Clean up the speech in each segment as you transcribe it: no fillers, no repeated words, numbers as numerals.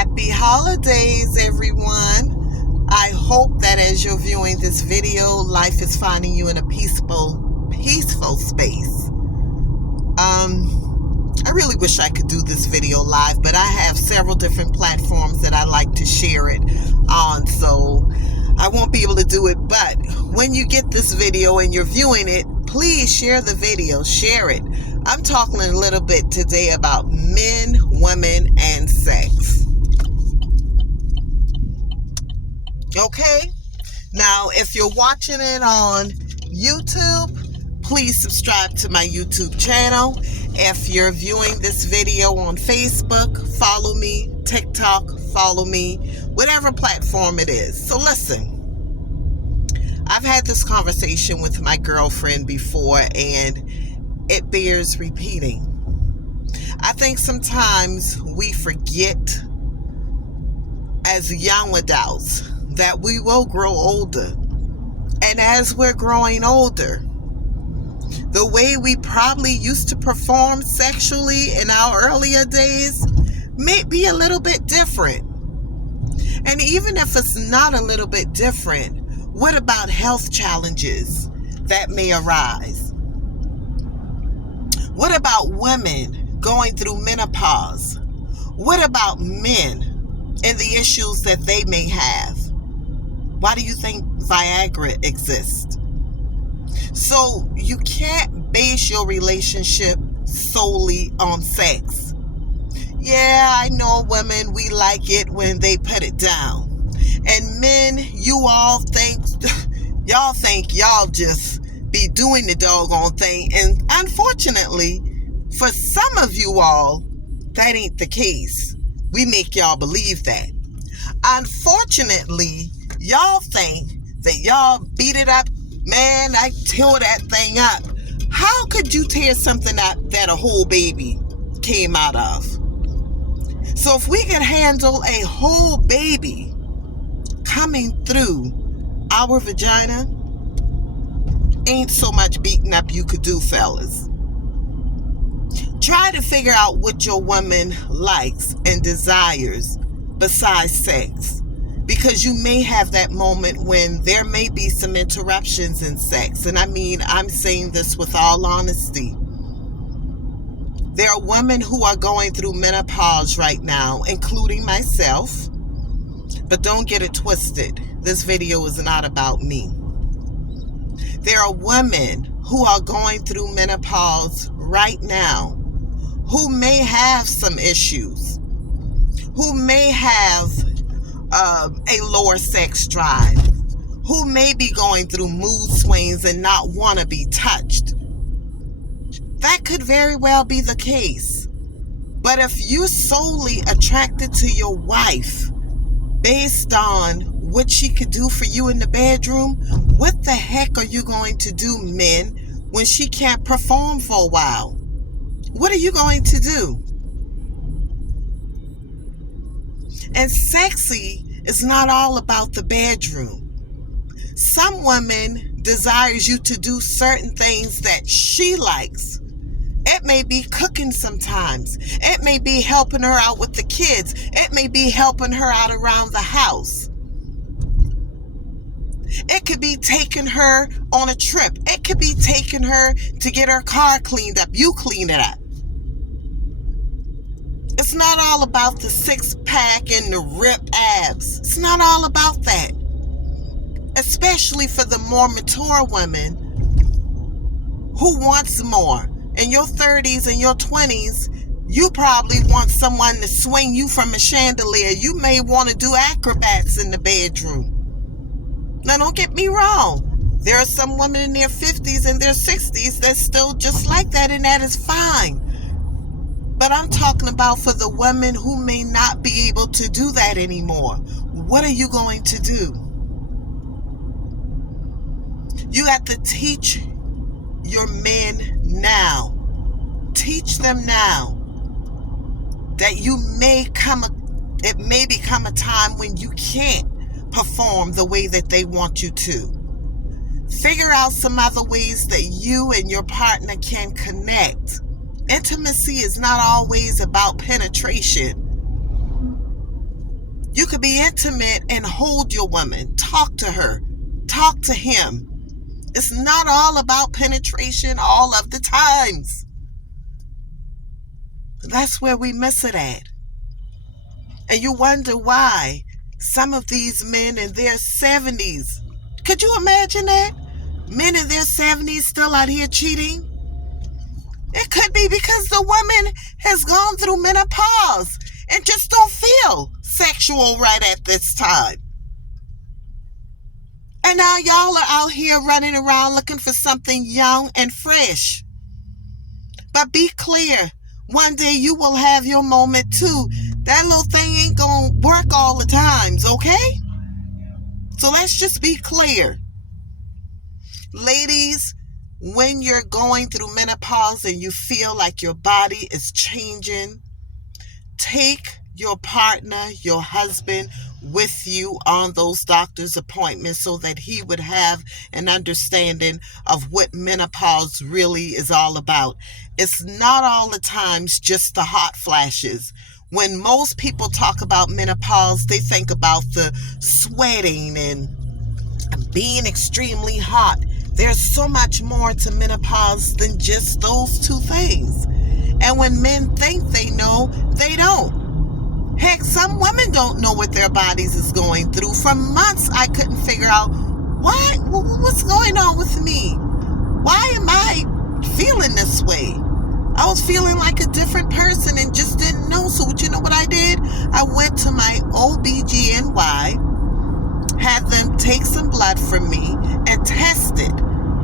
Happy holidays, everyone. I hope that as you're viewing this video, life is finding you in a peaceful space. I really wish I could do this video live, but I have several different platforms that I like to share it on, so I won't be able to do it. But when you get this video and you're viewing it, please share the video, share it. I'm talking a little bit today about men, women, and sex. Okay? Now, if you're watching it on YouTube, please subscribe to my YouTube channel. If you're viewing this video on Facebook, follow me. TikTok, follow me. Whatever platform it is. So listen. I've had this conversation with my girlfriend before, and it bears repeating. I think sometimes we forget as young adults that we will grow older. And as we're growing older, the way we probably used to perform sexually in our earlier days may be a little bit different. And even if it's not a little bit different, what about health challenges that may arise? What about women going through menopause? What about men and the issues that they may have? Why do you think Viagra exists? So you can't base your relationship solely on sex. Yeah, I know women, we like it when they put it down. And men, you all think y'all just be doing the doggone thing. And unfortunately, for some of you all, that ain't the case. We make y'all believe that. Unfortunately, y'all think that y'all beat it up. Man, I tore that thing up. How could you tear something up that a whole baby came out of? So if we could handle a whole baby coming through our vagina, ain't so much beating up you could do, fellas. Try to figure out what your woman likes and desires besides sex. Because you may have that moment when there may be some interruptions in sex. And I mean, I'm saying this with all honesty. There are women who are going through menopause right now, including myself. But don't get it twisted. This video is not about me. There are women who are going through menopause right now who may have some issues, who may have a lower sex drive, who may be going through mood swings and not want to be touched. That could very well be the case. But if you're solely attracted to your wife based on what she could do for you in the bedroom, what the heck are you going to do, men, when she can't perform for a while? What are you going to do? And sexy is not all about the bedroom. Some women desires you to do certain things that she likes. It may be cooking sometimes. It may be helping her out with the kids. It may be helping her out around the house. It could be taking her on a trip. It could be taking her to get her car cleaned up. You clean it up. It's not all about the six-pack and the ripped abs. It's not all about that. Especially for the more mature women who wants more. In your 30s and your 20s, you probably want someone to swing you from a chandelier. You may want to do acrobats in the bedroom. Now, don't get me wrong. There are some women in their 50s and their 60s that's still just like that, and that is fine. But I'm talking about for the women who may not be able to do that anymore. What are you going to do? You have to teach your men now. Teach them now that it may become a time when you can't perform the way that they want you to. Figure out some other ways that you and your partner can connect. Intimacy is not always about penetration. could be intimate and hold your woman. Talk to her. Talk to him. It's not all about penetration all of the times. That's where we miss it at. And you wonder why some of these men in their 70s, could you imagine that? Men in their 70s still out here cheating? It could be because the woman has gone through menopause and just don't feel sexual right at this time. And now y'all are out here running around looking for something young and fresh. But be clear, one day you will have your moment too. That little thing ain't gonna work all the times, okay? So let's just be clear. Ladies, when you're going through menopause and you feel like your body is changing, take your partner, your husband, with you on those doctor's appointments so that he would have an understanding of what menopause really is all about. It's not all the times just the hot flashes. When most people talk about menopause, they think about the sweating and being extremely hot. There's so much more to menopause than just those two things. And when men think they know, they don't. Heck, some women don't know what their bodies is going through. For months, I couldn't figure out what's going on with me. Why am I feeling this way? I was feeling like a different person and just didn't know. So you know what I did? I went to my OBGNY, had them take some blood from me and test it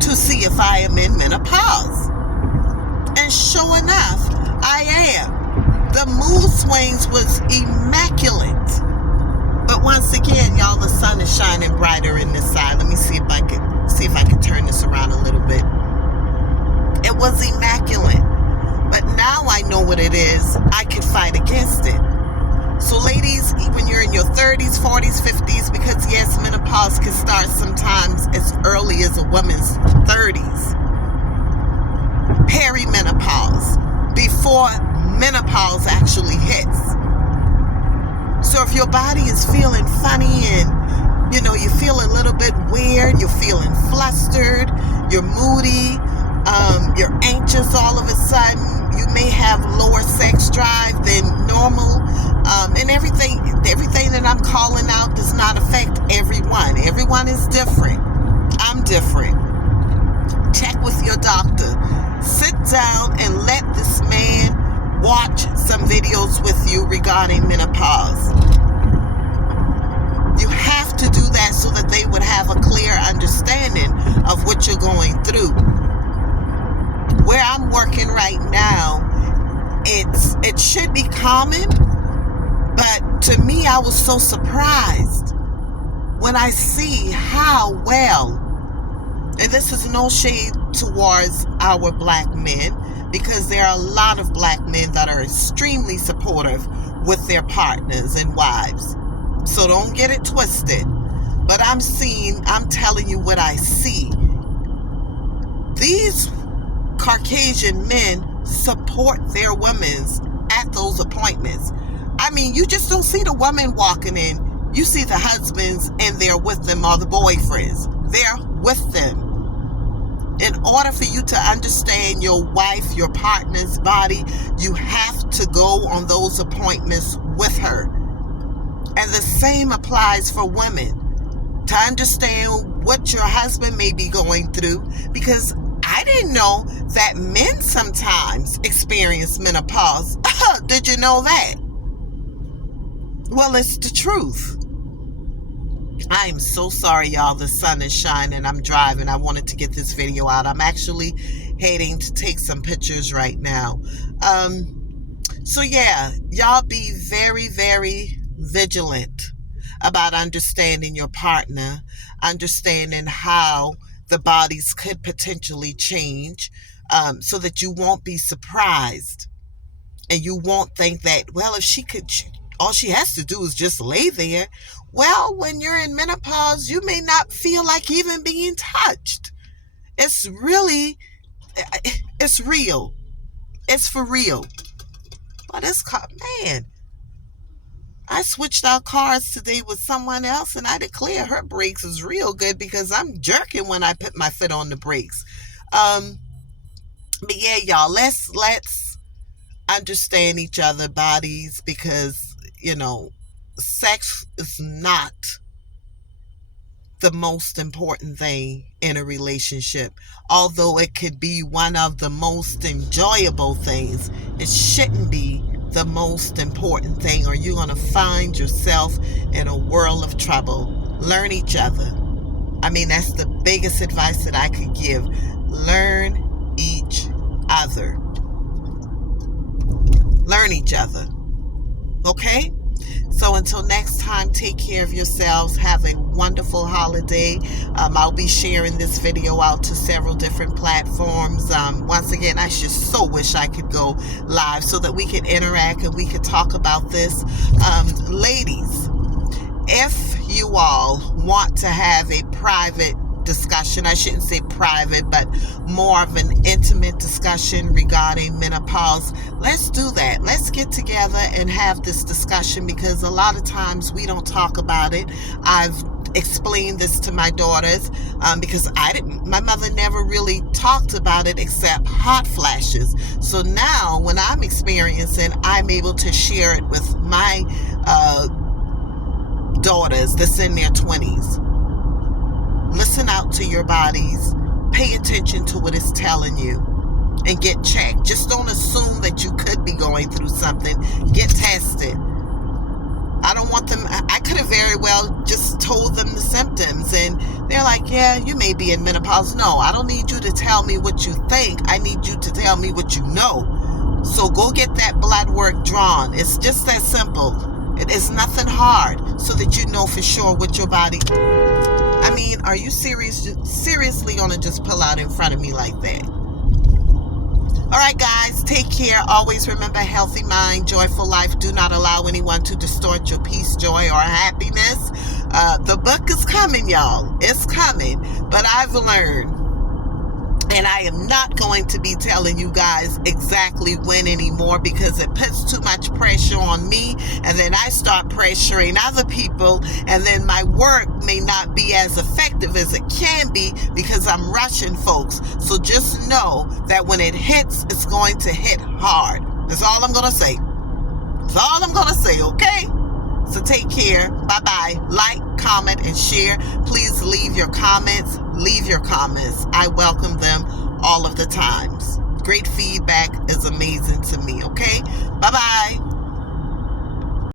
to see if I am in menopause. And sure enough, I am. The mood swings was immaculate. But once again, y'all, the sun is shining brighter in this side. Let me see if I can turn this around a little bit. It was immaculate. But now I know what it is. I can fight against it. So ladies, when you're in your 30s, 40s, 50s, because yes, menopause can start sometimes as early as a woman's 30s. Perimenopause, before menopause actually hits. So if your body is feeling funny and you feel a little bit weird, you're feeling flustered, you're moody, you're anxious all of a sudden, you may have lower sex drive than normal, and everything that I'm calling out does not affect everyone. Everyone is different. I'm different. Check with your doctor. Sit down and let this man watch some videos with you regarding menopause. You have to do that so that they would have a clear understanding of what you're going through. Where I'm working right now, it should be common, but to me, I was so surprised when I see how well, and this is no shade towards our black men, because there are a lot of black men that are extremely supportive with their partners and wives. So don't get it twisted. But I'm telling you what I see. These Caucasian men support their women at those appointments. I mean, you just don't see the woman walking in. You see the husbands and they're with them, or the boyfriends. They're with them. In order for you to understand your wife, your partner's body, you have to go on those appointments with her. And the same applies for women. To understand what your husband may be going through, because I didn't know that men sometimes experience menopause. Did you know that? Well, it's the truth. I am so sorry, y'all. The sun is shining. I'm driving. I wanted to get this video out. I'm actually heading to take some pictures right now. So yeah, y'all be very, very vigilant about understanding your partner, understanding how the bodies could potentially change, so that you won't be surprised and you won't think that, well, if she could, all she has to do is just lay there. Well, when you're in menopause, you may not feel like even being touched. It's real. It's for real. But man, I switched out cars today with someone else, and I declare her brakes is real good because I'm jerking when I put my foot on the brakes. But yeah, y'all, let's understand each other bodies, because sex is not the most important thing in a relationship. Although it could be one of the most enjoyable things, it shouldn't be the most important thing, or you're going to find yourself in a world of trouble. Learn each other. I mean, that's the biggest advice that I could give. Learn each other. Learn each other. Okay? So until next time, take care of yourselves. Have a wonderful holiday. I'll be sharing this video out to several different platforms. Once again, I just so wish I could go live so that we could interact and we could talk about this. Ladies, if you all want to have a private discussion, I shouldn't say private, but more of an intimate discussion regarding menopause, let's do that. Let's get together and have this discussion, because a lot of times we don't talk about it. I've explained this to my daughters because my mother never really talked about it except hot flashes. So now when I'm experiencing, I'm able to share it with my daughters that's in their 20s. Listen out to your bodies. Pay attention to what it's telling you and get checked. Just don't assume that you could be going through something. Get tested. I don't want them. I could have very well just told them the symptoms and they're like, yeah, you may be in menopause. No, I don't need you to tell me what you think. I need you to tell me what you know. So go get that blood work drawn. It's just that simple. It is nothing hard, so that you know for sure what your body... I mean, are you seriously gonna just pull out in front of me like that? All right, guys, take care. Always remember, healthy mind, joyful life. Do not allow anyone to distort your peace, joy, or happiness. The book is coming, y'all. It's coming. But I've learned, and I am not going to be telling you guys exactly when anymore, because it puts too much pressure on me, and then I start pressuring other people, and then my work may not be as effective as it can be because I'm rushing folks. So just know that when it hits, it's going to hit hard. That's all I'm going to say. That's all I'm going to say, okay? So take care. Bye-bye. Like, comment, and share. Please leave your comments. Leave your comments. I welcome them all of the times. Great feedback is amazing to me, okay? Bye-bye.